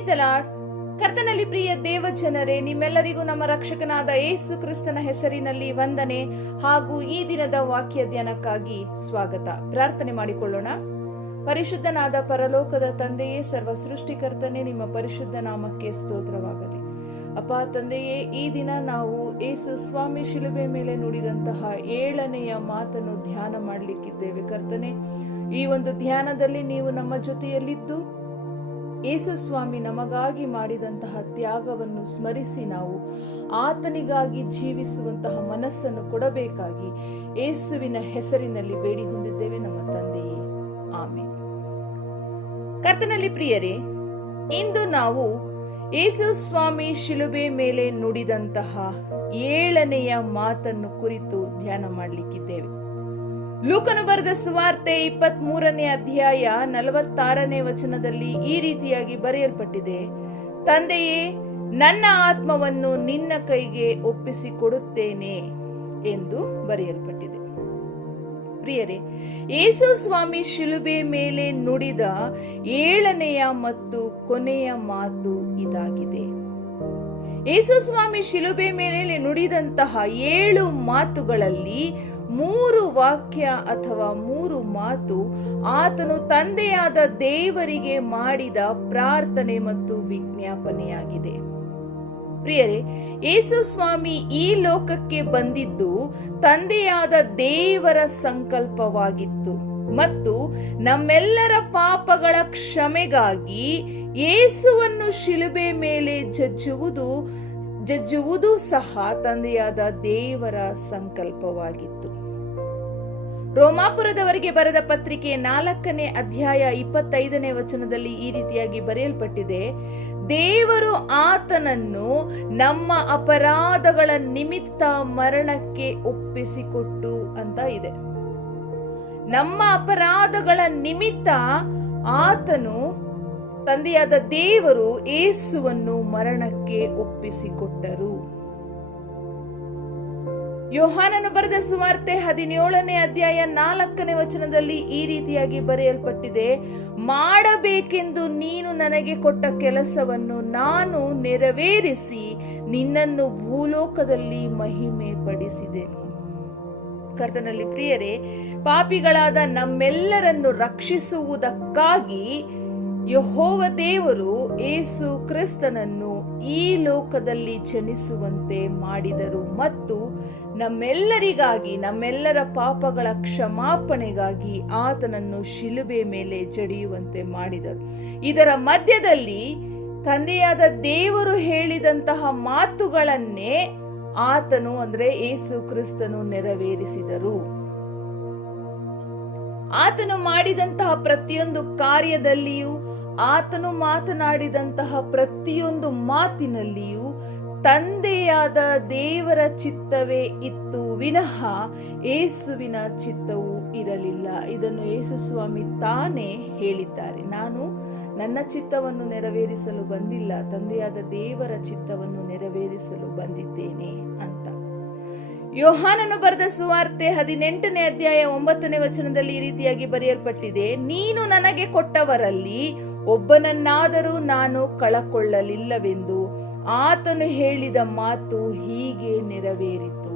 Praise the lord. ಕರ್ತನಲ್ಲಿ ಪ್ರಿಯ ದೇವ ಜನರೇ, ನಿಮ್ಮೆಲ್ಲರಿಗೂ ನಮ್ಮ ರಕ್ಷಕನಾದ ಯೇಸು ಕ್ರಿಸ್ತನ ಹೆಸರಿನಲ್ಲಿ ವಂದನೆ ಹಾಗೂ ಈ ದಿನದ ವಾಕ್ಯ ಧ್ಯಾನಕ್ಕಾಗಿ ಸ್ವಾಗತ. ಪ್ರಾರ್ಥನೆ ಮಾಡಿಕೊಳ್ಳೋಣ. ಪರಿಶುದ್ಧನಾದ ಪರಲೋಕದ ತಂದೆಯೇ, ಸರ್ವ ಸೃಷ್ಟಿಕರ್ತನೆ, ನಿಮ್ಮ ಪರಿಶುದ್ಧ ನಾಮಕ್ಕೆ ಸ್ತೋತ್ರವಾಗಲಿ. ಅಪ್ಪ ತಂದೆಯೇ, ಈ ದಿನ ನಾವು ಯೇಸು ಸ್ವಾಮಿ ಶಿಲುಬೆ ಮೇಲೆ ನುಡಿದಂತಹ 7ನೆಯ ಮಾತನ್ನು ಧ್ಯಾನ ಮಾಡಲಿಕ್ಕಿದ್ದೇವೆ. ಕರ್ತನೆ, ಈ ಒಂದು ಧ್ಯಾನದಲ್ಲಿ ನೀವು ನಮ್ಮ ಜೊತೆಯಲ್ಲಿದ್ದು ಯೇಸು ಸ್ವಾಮಿ ನಮಗಾಗಿ ಮಾಡಿದಂತಹ ತ್ಯಾಗವನ್ನು ಸ್ಮರಿಸಿ ನಾವು ಆತನಿಗಾಗಿ ಜೀವಿಸುವಂತಹ ಮನಸ್ಸನ್ನು ಕೊಡಬೇಕಾಗಿ ಯೇಸುವಿನ ಹೆಸರಿನಲ್ಲಿ ಬೇಡಿ ಹೊಂದಿದ್ದೇವೆ ನಮ್ಮ ತಂದೆಯೇ, ಆಮೆನ್. ಕರ್ತನಲ್ಲಿ ಪ್ರಿಯರೇ, ಇಂದು ನಾವು ಯೇಸು ಸ್ವಾಮಿ ಶಿಲುಬೆ ಮೇಲೆ ನುಡಿದಂತಹ 7ನೆಯ ಮಾತನ್ನು ಕುರಿತು ಧ್ಯಾನ ಮಾಡಲಿಕ್ಕಿದ್ದೇವೆ. ಲೂಕನು ಬರೆದ ಸುವಾರ್ತೆ 23ನೇ ಅಧ್ಯಾಯ 46ನೇ ವಚನದಲ್ಲಿ ಈ ರೀತಿಯಾಗಿ ಬರೆಯಲ್ಪಟ್ಟಿದೆ: ತಂದೆಯೇ, ನನ್ನ ಆತ್ಮವನ್ನು ನಿನ್ನ ಕೈಗೆ ಒಪ್ಪಿಸಿಕೊಡುತ್ತೇನೆ ಎಂದು ಬರೆಯಲ್ಪಟ್ಟಿದೆ. ಪ್ರಿಯರೇ, ಯೇಸು ಸ್ವಾಮಿ ಶಿಲುಬೆ ಮೇಲೆ ನುಡಿದ 7ನೆಯ ಮತ್ತು ಕೊನೆಯ ಮಾತು ಇದಾಗಿದೆ. ಯೇಸು ಸ್ವಾಮಿ ಶಿಲುಬೆ ಮೇಲೆ ನುಡಿದಂತಹ 7 ಮಾತುಗಳಲ್ಲಿ 3 ವಾಕ್ಯ ಅಥವಾ 3 ಮಾತು ಆತನು ತಂದೆಯಾದ ದೇವರಿಗೆ ಮಾಡಿದ ಪ್ರಾರ್ಥನೆ ಮತ್ತು ವಿಜ್ಞಾಪನೆಯಾಗಿದೆ. ಪ್ರಿಯರೇ, ಯೇಸು ಸ್ವಾಮಿ ಈ ಲೋಕಕ್ಕೆ ಬಂದಿದ್ದು ತಂದೆಯಾದ ದೇವರ ಸಂಕಲ್ಪವಾಗಿತ್ತು ಮತ್ತು ನಮ್ಮೆಲ್ಲರ ಪಾಪಗಳ ಕ್ಷಮೆಗಾಗಿ ಯೇಸುವನ್ನು ಶಿಲುಬೆ ಮೇಲೆ ಜಜ್ಜುವುದು ಸಹ ತಂದೆಯಾದ ದೇವರ ಸಂಕಲ್ಪವಾಗಿತ್ತು. ರೋಮಾಪುರದವರಿಗೆ ಬರೆದ ಪತ್ರಿಕೆ 4ನೇ ಅಧ್ಯಾಯ 25ನೇ ವಚನದಲ್ಲಿ ಈ ರೀತಿಯಾಗಿ ಬರೆಯಲ್ಪಟ್ಟಿದೆ: ದೇವರು ಆತನನ್ನು ನಮ್ಮ ಅಪರಾಧಗಳ ನಿಮಿತ್ತ ಮರಣಕ್ಕೆ ಒಪ್ಪಿಸಿಕೊಟ್ಟು ಅಂತ ಇದೆ. ನಮ್ಮ ಅಪರಾಧಗಳ ನಿಮಿತ್ತ ಆತನು, ತಂದೆಯಾದ ದೇವರು ಯೇಸುವನ್ನು ಮರಣಕ್ಕೆ ಒಪ್ಪಿಸಿಕೊಟ್ಟರು. ಯೋಹಾನನು ಬರೆದ ಸುವಾರ್ತೆ 17ನೇ ಅಧ್ಯಾಯ 4ನೇ ವಚನದಲ್ಲಿ ಈ ರೀತಿಯಾಗಿ ಬರೆಯಲ್ಪಟ್ಟಿದೆ: ಮಾಡಬೇಕೆಂದು ನೀನು ನನಗೆ ಕೊಟ್ಟ ಕೆಲಸವನ್ನು ನಾನು ನೆರವೇರಿಸಿ ನಿನ್ನನ್ನು ಭೂಲೋಕದಲ್ಲಿ ಮಹಿಮೆ ಪಡಿಸಿದೆನು. ಕರ್ತನಲ್ಲಿ ಪ್ರಿಯರೇ, ಪಾಪಿಗಳಾದ ನಮ್ಮೆಲ್ಲರನ್ನು ರಕ್ಷಿಸುವುದಕ್ಕಾಗಿ ಯೆಹೋವ ದೇವರು ಯೇಸು ಕ್ರಿಸ್ತನನ್ನು ಈ ಲೋಕದಲ್ಲಿ ಜನಿಸುವಂತೆ ಮಾಡಿದರು ಮತ್ತು ನಮ್ಮೆಲ್ಲರಿಗಾಗಿ, ನಮ್ಮೆಲ್ಲರ ಪಾಪಗಳ ಕ್ಷಮಾಪಣೆಗಾಗಿ ಆತನನ್ನು ಶಿಲುಬೆ ಮೇಲೆ ಜಡಿಯುವಂತೆ ಮಾಡಿದರು. ಇದರ ಮಧ್ಯದಲ್ಲಿ ತಂದೆಯಾದ ದೇವರು ಹೇಳಿದಂತಹ ಮಾತುಗಳನ್ನೇ ಆತನು, ಅಂದ್ರೆ ಯೇಸು ಕ್ರಿಸ್ತನು ನೆರವೇರಿಸಿದರು. ಆತನು ಮಾಡಿದಂತಹ ಪ್ರತಿಯೊಂದು ಕಾರ್ಯದಲ್ಲಿಯೂ, ಆತನು ಮಾತನಾಡಿದಂತಹ ಪ್ರತಿಯೊಂದು ಮಾತಿನಲ್ಲಿಯೂ ತಂದೆಯಾದ ದೇವರ ಚಿತ್ತವೇ ಇತ್ತು ವಿನಃ ಯೇಸುವಿನ ಚಿತ್ತವೂ ಇರಲಿಲ್ಲ. ಇದನ್ನು ಯೇಸು ಸ್ವಾಮಿ ತಾನೇ ಹೇಳಿದ್ದಾರೆ: ನಾನು ನನ್ನ ಚಿತ್ತವನ್ನು ನೆರವೇರಿಸಲು ಬಂದಿಲ್ಲ, ತಂದೆಯಾದ ದೇವರ ಚಿತ್ತವನ್ನು ನೆರವೇರಿಸಲು ಬಂದಿದ್ದೇನೆ ಅಂತ. ಯೋಹಾನನು ಬರೆದ ಸುವಾರ್ತೆ 18ನೇ ಅಧ್ಯಾಯ 9ನೇ ವಚನದಲ್ಲಿ ಈ ರೀತಿಯಾಗಿ ಬರೆಯಲ್ಪಟ್ಟಿದೆ: ನೀನು ನನಗೆ ಕೊಟ್ಟವರಲ್ಲಿ ಒಬ್ಬನನ್ನಾದರೂ ನಾನು ಕಳಕೊಳ್ಳಲಿಲ್ಲವೆಂದು ಆತನು ಹೇಳಿದ ಮಾತು ಹೀಗೆ ನೆರವೇರಿತು.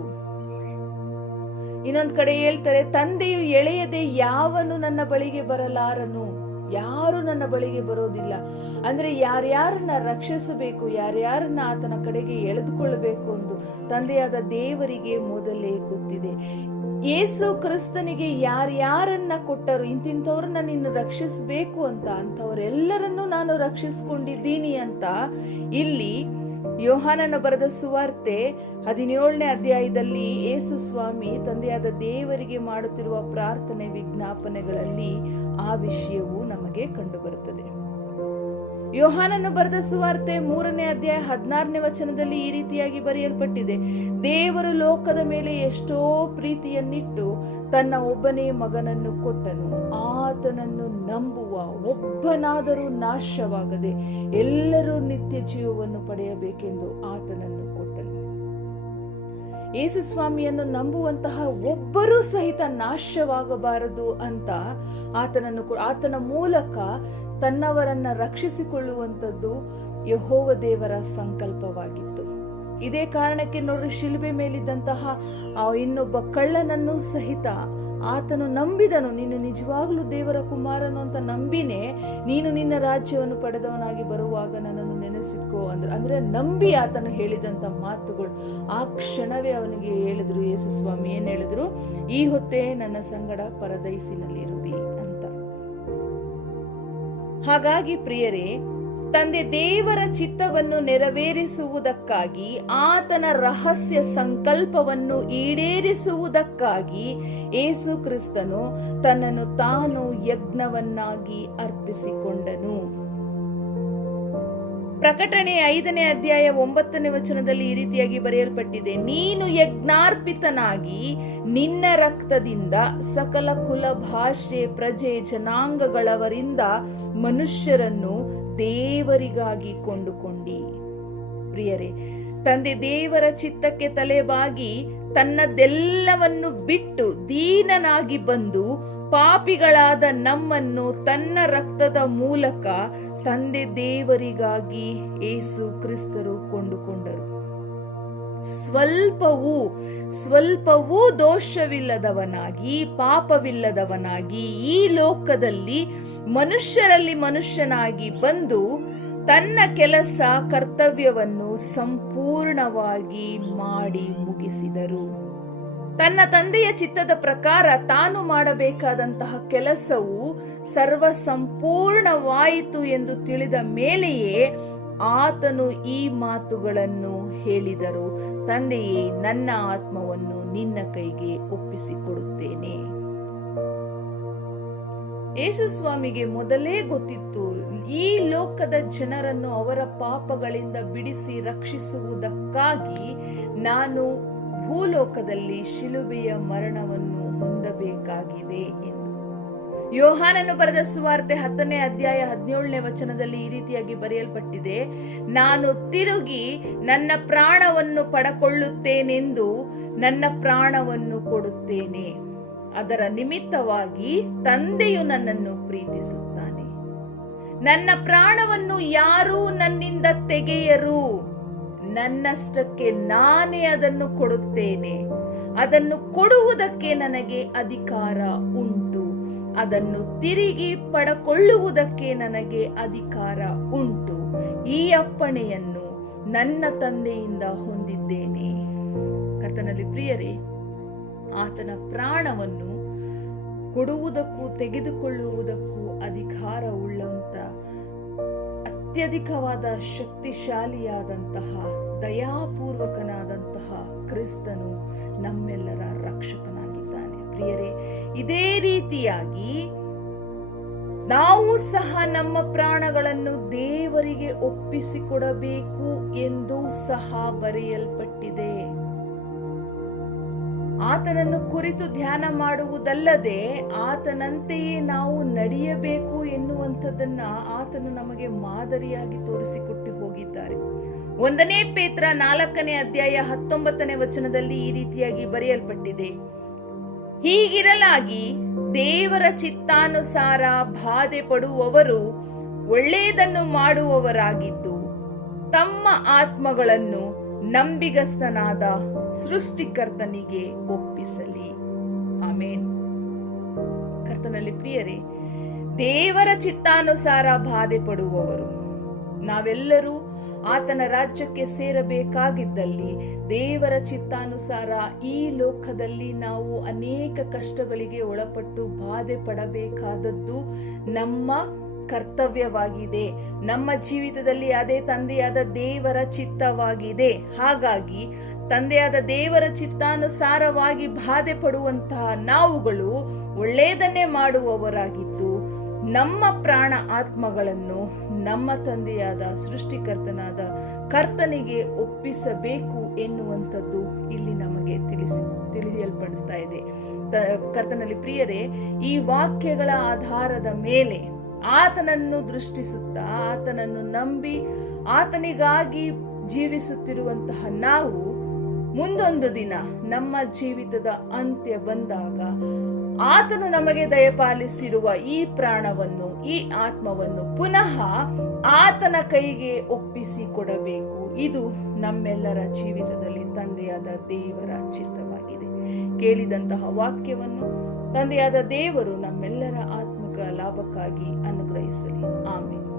ಇನ್ನೊಂದ್ ಕಡೆ ಹೇಳ್ತಾರೆ: ತಂದೆಯು ಎಳೆಯದೆ ಯಾವನು ನನ್ನ ಬಳಿಗೆ ಬರಲಾರನು, ಯಾರು ನನ್ನ ಬಳಿಗೆ ಬರೋದಿಲ್ಲ. ಅಂದ್ರೆ ಯಾರ್ಯಾರನ್ನ ರಕ್ಷಿಸಬೇಕು, ಯಾರ್ಯಾರನ್ನ ಆತನ ಕಡೆಗೆ ಎಳೆದುಕೊಳ್ಳಬೇಕು ಎಂದು ತಂದೆಯಾದ ದೇವರಿಗೆ ಮೊದಲೇ ಗೊತ್ತಿದೆ. ಯೇಸು ಕ್ರಿಸ್ತನಿಗೆ ಯಾರ್ಯಾರನ್ನ ಕೊಟ್ಟರು, ಇಂತಿಂಥವ್ರನ್ನ ನೀನು ರಕ್ಷಿಸಬೇಕು ಅಂತ, ಅಂಥವರೆಲ್ಲರನ್ನೂ ನಾನು ರಕ್ಷಿಸಿಕೊಂಡಿದ್ದೀನಿ ಅಂತ ಇಲ್ಲಿ ಯೋಹಾನನ ಬರೆದ ಸುವಾರ್ತೆ 17ನೇ ಅಧ್ಯಾಯದಲ್ಲಿ ಯೇಸು ಸ್ವಾಮಿ ತಂದೆಯಾದ ದೇವರಿಗೆ ಮಾಡುತ್ತಿರುವ ಪ್ರಾರ್ಥನೆ ವಿಜ್ಞಾಪನೆಗಳಲ್ಲಿ ಆ ವಿಷಯವು ನಮಗೆ ಕಂಡುಬರುತ್ತದೆ. ಯೋಹಾನನು ಬರೆದ ಸುವಾರ್ತೆ 3ನೇ ಅಧ್ಯಾಯ 16ನೇ ವಚನದಲ್ಲಿ ಈ ರೀತಿಯಾಗಿ ಬರೆಯಲ್ಪಟ್ಟಿದೆ: ದೇವರು ಲೋಕದ ಮೇಲೆ ಎಷ್ಟೋ ಪ್ರೀತಿಯನ್ನಿಟ್ಟು ತನ್ನ ಒಬ್ಬನೇ ಮಗನನ್ನು ಕೊಟ್ಟನು, ಆತನನ್ನು ನಂಬುವ ಒಬ್ಬನಾದರೂ ನಾಶವಾಗದೆ ಎಲ್ಲರೂ ನಿತ್ಯ ಜೀವವನ್ನು ಪಡೆಯಬೇಕೆಂದು ಆತನನ್ನು ಕೊಟ್ಟನು. ಯೇಸು ಸ್ವಾಮಿಯನ್ನು ನಂಬುವಂತಹ ಒಬ್ಬರೂ ಸಹಿತ ನಾಶವಾಗಬಾರದು ಅಂತ ಆತನ ಮೂಲಕ ತನ್ನವರನ್ನ ರಕ್ಷಿಸಿಕೊಳ್ಳುವಂಥದ್ದು ಯೆಹೋವ ದೇವರ ಸಂಕಲ್ಪವಾಗಿತ್ತು. ಇದೇ ಕಾರಣಕ್ಕೆ ನೋಡ್ರಿ, ಶಿಲುಬೆ ಮೇಲಿದ್ದಂತಹ ಇನ್ನೊಬ್ಬ ಕಳ್ಳನನ್ನು ಸಹಿತ ಆತನು ನಂಬಿದನು. ನೀನು ನಿಜವಾಗ್ಲೂ ದೇವರ ಕುಮಾರನು ಅಂತ ನಂಬಿನೇ ನೀನು ನಿನ್ನ ರಾಜ್ಯವನ್ನು ಪಡೆದವನಾಗಿ ಬರುವಾಗ ನನ್ನನ್ನು ನೆನೆಸಿಕೋ ಅಂದ್ರೆ ನಂಬಿ ಆತನು ಹೇಳಿದಂತ ಮಾತುಗಳು. ಆ ಕ್ಷಣವೇ ಅವನಿಗೆ ಹೇಳಿದ್ರು, ಯೇಸು ಸ್ವಾಮಿ ಏನ್ ಹೇಳಿದ್ರು, ಈ ಹೊತ್ತೇ ನನ್ನ ಸಂಗಡ ಪರದೈಸಿನಲ್ಲಿರುವಿ ಅಂತ. ಹಾಗಾಗಿ ಪ್ರಿಯರೇ, ತಂದೆ ದೇವರ ಚಿತ್ತವನ್ನು ನೆರವೇರಿಸುವುದಕ್ಕಾಗಿ, ಆತನ ರಹಸ್ಯ ಸಂಕಲ್ಪವನ್ನು ಈಡೇರಿಸುವುದಕ್ಕಾಗಿ ಯೇಸು ಕ್ರಿಸ್ತನು ತನ್ನನ್ನು ತಾನು ಯಜ್ಞವನ್ನಾಗಿ ಅರ್ಪಿಸಿಕೊಂಡನು. ಪ್ರಕಟಣೆ 5ನೇ ಅಧ್ಯಾಯ 9ನೇ ವಚನದಲ್ಲಿ ಈ ರೀತಿಯಾಗಿ ಬರೆಯಲ್ಪಟ್ಟಿದೆ, ನೀನು ಯಜ್ಞಾರ್ಪಿತನಾಗಿ ನಿನ್ನ ರಕ್ತದಿಂದ ಸಕಲ ಕುಲ, ಭಾಷೆ, ಪ್ರಜೆ, ಜನಾಂಗಗಳವರಿಂದ ಮನುಷ್ಯರನ್ನು ದೇವರಿಗಾಗಿ ಕೊಂಡುಕೊಂಡಿ. ಪ್ರಿಯರೇ, ತಂದೆ ದೇವರ ಚಿತ್ತಕ್ಕೆ ತಲೆಬಾಗಿ ತನ್ನದೆಲ್ಲವನ್ನು ಬಿಟ್ಟು ದೀನನಾಗಿ ಬಂದು ಪಾಪಿಗಳಾದ ನಮ್ಮನ್ನು ತನ್ನ ರಕ್ತದ ಮೂಲಕ ತಂದೆ ದೇವರಿಗಾಗಿ ಯೇಸು ಕ್ರಿಸ್ತರು ಕೊಂಡುಕೊಂಡರು. ಸ್ವಲ್ಪವೂ ದೋಷವಿಲ್ಲದವನಾಗಿ, ಪಾಪವಿಲ್ಲದವನಾಗಿ ಈ ಲೋಕದಲ್ಲಿ ಮನುಷ್ಯರಲ್ಲಿ ಮನುಷ್ಯನಾಗಿ ಬಂದು ತನ್ನ ಕೆಲಸ, ಕರ್ತವ್ಯವನ್ನು ಸಂಪೂರ್ಣವಾಗಿ ಮಾಡಿ ಮುಗಿಸಿದರು. ತನ್ನ ತಂದೆಯ ಚಿತ್ತದ ಪ್ರಕಾರ ತಾನು ಮಾಡಬೇಕಾದಂತಹ ಕೆಲಸವು ಸರ್ವ ಸಂಪೂರ್ಣವಾಯಿತು ಎಂದು ತಿಳಿದ ಮೇಲೆಯೇ ಆತನು ಈ ಮಾತುಗಳನ್ನು ಹೇಳಿದರು, ತಂದೆಯೇ, ನನ್ನ ಆತ್ಮವನ್ನು ನಿನ್ನ ಕೈಗೆ ಒಪ್ಪಿಸಿಕೊಡುತ್ತೇನೆ. ಯೇಸು ಸ್ವಾಮಿಗೆ ಮೊದಲೇ ಗೊತ್ತಿತ್ತು, ಈ ಲೋಕದ ಜನರನ್ನು ಅವರ ಪಾಪಗಳಿಂದ ಬಿಡಿಸಿ ರಕ್ಷಿಸುವುದಕ್ಕಾಗಿ ನಾನು ಭೂಲೋಕದಲ್ಲಿ ಶಿಲುಬೆಯ ಮರಣವನ್ನು ಹೊಂದಬೇಕಾಗಿದೆ ಎಂದು. ಯೋಹಾನನು ಬರೆದ ಸುವಾರ್ತೆ 10ನೇ ಅಧ್ಯಾಯ 17ನೇ ವಚನದಲ್ಲಿ ಈ ರೀತಿಯಾಗಿ ಬರೆಯಲ್ಪಟ್ಟಿದೆ, ನಾನು ತಿರುಗಿ ನನ್ನ ಪ್ರಾಣವನ್ನು ಪಡಕೊಳ್ಳುತ್ತೇನೆಂದು ನನ್ನ ಪ್ರಾಣವನ್ನು ಕೊಡುತ್ತೇನೆ. ಅದರ ನಿಮಿತ್ತವಾಗಿ ತಂದೆಯು ನನ್ನನ್ನು ಪ್ರೀತಿಸುತ್ತಾನೆ. ನನ್ನ ಪ್ರಾಣವನ್ನು ಯಾರೂ ನನ್ನಿಂದ ತೆಗೆಯರು. ನನ್ನಷ್ಟಕ್ಕೆ ನಾನೇ ಅದನ್ನು ಕೊಡುತ್ತೇನೆ. ಅದನ್ನು ಕೊಡುವುದಕ್ಕೆ ನನಗೆ ಅಧಿಕಾರ ಉಂಟು. ಅದನ್ನು ತಿರುಗಿ ಪಡಕೊಳ್ಳುವುದಕ್ಕೆ ನನಗೆ ಅಧಿಕಾರ ಉಂಟು. ಈ ಅಪ್ಪಣೆಯನ್ನು ನನ್ನ ತಂದೆಯಿಂದ ಹೊಂದಿದ್ದೇನೆ. ಕರ್ತನಲ್ಲಿ ಪ್ರಿಯರೇ, ಆತನ ಪ್ರಾಣವನ್ನು ಕೊಡುವುದಕ್ಕೂ ತೆಗೆದುಕೊಳ್ಳುವುದಕ್ಕೂ ಅಧಿಕಾರ ಉಳ್ಳಂತ ಅತ್ಯಧಿಕವಾದ ಶಕ್ತಿಶಾಲಿಯಾದಂತಹ ದಯಾಪೂರ್ವಕನಾದಂತಹ ಕ್ರಿಸ್ತನು ನಮ್ಮೆಲ್ಲರ ರಕ್ಷಕನಾಗಿದ್ದಾನೆ. ಪ್ರಿಯರೇ, ಇದೇ ರೀತಿಯಾಗಿ ನಾವು ಸಹ ನಮ್ಮ ಪ್ರಾಣಗಳನ್ನು ದೇವರಿಗೆ ಒಪ್ಪಿಸಿಕೊಡಬೇಕು ಎಂದು ಸಹ ಬರೆಯಲ್ಪಟ್ಟಿದೆ. ಆತನನ್ನು ಕುರಿತು ಧ್ಯಾನ ಮಾಡುವುದಲ್ಲದೆ ಆತನಂತೆಯೇ ನಾವು ನಡೆಯಬೇಕು ಎನ್ನುವಂಥದ್ದನ್ನ ಆತನು ನಮಗೆ ಮಾದರಿಯಾಗಿ ತೋರಿಸಿಕೊಟ್ಟು ಹೋಗಿದ್ದಾರೆ. 1ನೇ ಪೇತ್ರ 4ನೇ ಅಧ್ಯಾಯ 19ನೇ ವಚನದಲ್ಲಿ ಈ ರೀತಿಯಾಗಿ ಬರೆಯಲ್ಪಟ್ಟಿದೆ, ಹೀಗಿರಲಾಗಿ ದೇವರ ಚಿತ್ತಾನುಸಾರ ಬಾಧೆ ಪಡುವವರು ಒಳ್ಳೆಯದನ್ನು ಮಾಡುವವರಾಗಿದ್ದು ತಮ್ಮ ಆತ್ಮಗಳನ್ನು ನಂಬಿಗಸ್ತನಾದ ಸೃಷ್ಟಿಕರ್ತನಿಗೆ ಒಪ್ಪಿಸಲಿ. ಆಮೇನ್. ಕರ್ತನಲ್ಲಿ ಪ್ರಿಯರೇ, ದೇವರ ಚಿತ್ತಾನುಸಾರ ಬಾಧೆ ಪಡುವವರು ನಾವೆಲ್ಲರೂ ಆತನ ರಾಜ್ಯಕ್ಕೆ ಸೇರಬೇಕಾಗಿದ್ದಲ್ಲಿ ದೇವರ ಚಿತ್ತಾನುಸಾರ ಈ ಲೋಕದಲ್ಲಿ ನಾವು ಅನೇಕ ಕಷ್ಟಗಳಿಗೆ ಒಳಪಟ್ಟು ಬಾಧೆ ಪಡಬೇಕಾದದ್ದು ನಮ್ಮ ಕರ್ತವ್ಯವಾಗಿದೆ. ನಮ್ಮ ಜೀವಿತದಲ್ಲಿ ಅದೇ ತಂದೆಯಾದ ದೇವರ ಚಿತ್ತವಾಗಿದೆ. ಹಾಗಾಗಿ ತಂದೆಯಾದ ದೇವರ ಚಿತ್ತಾನುಸಾರವಾಗಿ ಬಾಧೆ ಪಡುವಂತಹ ನಾವುಗಳು ಒಳ್ಳೆಯದನ್ನೇ ಮಾಡುವವರಾಗಿದ್ದು ನಮ್ಮ ಪ್ರಾಣ ಆತ್ಮಗಳನ್ನು ನಮ್ಮ ತಂದೆಯಾದ ಸೃಷ್ಟಿಕರ್ತನಾದ ಕರ್ತನಿಗೆ ಒಪ್ಪಿಸಬೇಕು ಎನ್ನುವಂಥದ್ದು ಇಲ್ಲಿ ನಮಗೆ ತಿಳಿಯಲ್ಪಡಿಸ್ತಾ ಇದೆ. ಕರ್ತನಲ್ಲಿ ಪ್ರಿಯರೇ, ಈ ವಾಕ್ಯಗಳ ಆಧಾರದ ಮೇಲೆ ಆತನನ್ನು ದೃಷ್ಟಿಸುತ್ತಾ ಆತನನ್ನು ನಂಬಿ ಆತನಿಗಾಗಿ ಜೀವಿಸುತ್ತಿರುವಂತಹ ನಾವು ಮುಂದೊಂದು ದಿನ ನಮ್ಮ ಜೀವಿತದ ಅಂತ್ಯ ಬಂದಾಗ ಆತನು ನಮಗೆ ದಯಪಾಲಿಸಿರುವ ಈ ಪ್ರಾಣವನ್ನು, ಈ ಆತ್ಮವನ್ನು ಪುನಃ ಆತನ ಕೈಗೆ ಒಪ್ಪಿಸಿ ಕೊಡಬೇಕು. ಇದು ನಮ್ಮೆಲ್ಲರ ಜೀವಿತದಲ್ಲಿ ತಂದೆಯಾದ ದೇವರ ಚಿತ್ತವಾಗಿದೆ. ಕೇಳಿದಂತಹ ವಾಕ್ಯವನ್ನು ತಂದೆಯಾದ ದೇವರು ನಮ್ಮೆಲ್ಲರ ಆತ್ಮಿಕ ಲಾಭಕ್ಕಾಗಿ ಅನುಗ್ರಹಿಸಲಿ. ಆಮೆನ್.